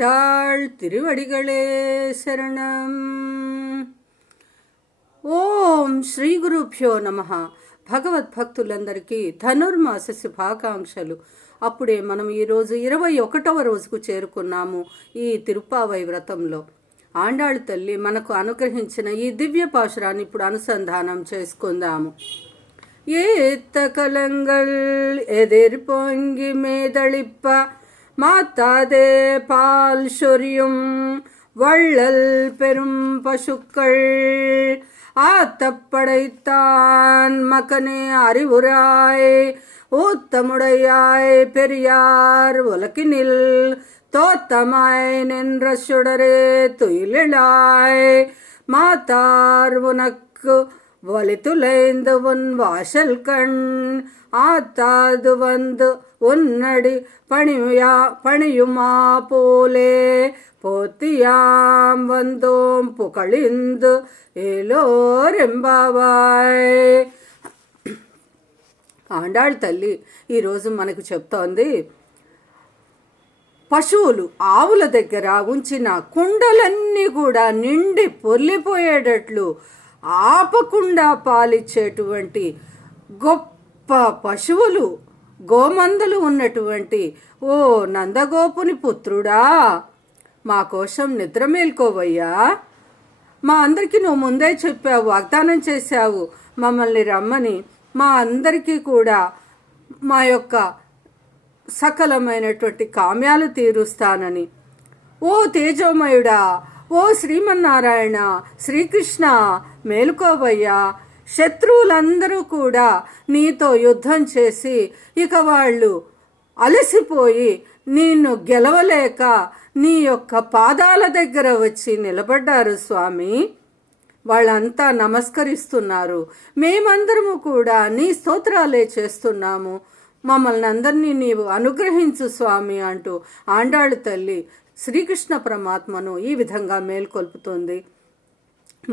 ఆండాళ్ తిరువడిగళే శరణం. ఓం శ్రీ గురుభ్యో నమః. భగవద్భక్తులందరికీ ధనుర్మాస శుభాకాంక్షలు. అప్పుడే మనం ఈరోజు 21వ రోజుకు చేరుకున్నాము. ఈ తిరుప్పావై వ్రతంలో ఆండాళ్ తల్లి మనకు అనుగ్రహించిన ఈ దివ్య పాశురాన్ని ఇప్పుడు అనుసంధానం చేసుకుందాము. ஏத்த கலங்கள் எதிர் பொங்கி மேதளிப்ப மாத்தாதே பால் சொரியும் வள்ளல் பெரும் பசுக்கள் ஆத்தப்படைத்தான் மகனே அறிவுராய் ஊத்தமுடையாய் பெரியார் உலகினில் தோத்தமாய் நின்ற சுடரே துயிலாய் மாத்தார் உனக்கு வலித்துளைந்து உன் வாசல் கண் ஆத்தாது வந்து உன்னடி பணியுமா போலே போத்தியாம் வந்தோம் புகழிந்து ఏలోరెంబావాయ్. ఆండాళ్ తల్లి ఈరోజు మనకు చెప్తోంది, పశువులు ఆవుల దగ్గర ఉంచిన కుండలన్నీ కూడా నిండి పొర్లిపోయేటట్లు ఆపకుండా పాలిచ్చేటువంటి గొప్ప పశువులు గోమందలు ఉన్నటువంటి ఓ నందగోపుని పుత్రుడా, మా కోసం నిద్ర మేల్కోవయ్యా. మా అందరికీ నువ్వు ముందే చెప్పావు, వాగ్దానం చేశావు మమ్మల్ని రమ్మని, మా అందరికీ కూడా మా యొక్క సకలమైనటువంటి కామ్యాలు తీరుస్తానని. ఓ తేజోమయుడా, ఓ శ్రీమన్నారాయణ, శ్రీకృష్ణ మేలుకోవయ్యా. శత్రువులందరూ కూడా నీతో యుద్ధం చేసి ఇక వాళ్ళు అలసిపోయి నిన్ను గెలవలేక నీ యొక్క పాదాల దగ్గర వచ్చి నిలబడ్డారు స్వామి. వాళ్ళంతా నమస్కరిస్తున్నారు. మేమందరము కూడా నీ స్తోత్రాలే చేస్తున్నాము. మమ్మల్ని అందరినీ నీవు అనుగ్రహించు స్వామి అంటూ ఆండాళ్ తల్లి శ్రీకృష్ణ పరమాత్మను ఈ విధంగా మేల్కొల్పుతుంది.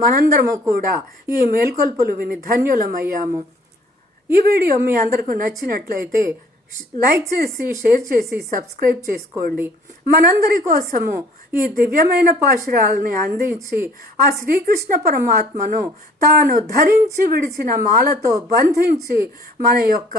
మనందరము కూడా ఈ మేల్కొల్పులు విని ధన్యులమయ్యాము. ఈ వీడియో మీ అందరికీ నచ్చినట్లయితే లైక్ చేసి, షేర్ చేసి, సబ్స్క్రైబ్ చేసుకోండి. మనందరి కోసము ఈ దివ్యమైన పాశురాలని అందించి ఆ శ్రీకృష్ణ పరమాత్మను తాను ధరించి విడిచిన మాలతో బంధించి మన యొక్క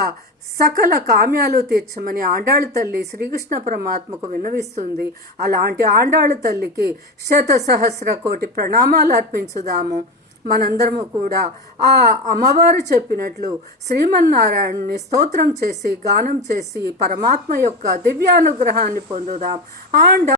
సకల కామ్యాలు తీర్చమని ఆండాళ్ తల్లి శ్రీకృష్ణ పరమాత్మకు విన్నవిస్తుంది. అలాంటి ఆండాళ్ తల్లికి 1,000,000 కోటి ప్రణామాలు అర్పించుదాము. మనందరము కూడా ఆ అమ్మవారు చెప్పినట్లు శ్రీమన్నారాయణుని స్తోత్రం చేసి, గానం చేసి పరమాత్మ యొక్క దివ్యానుగ్రహాన్ని పొందుదాం.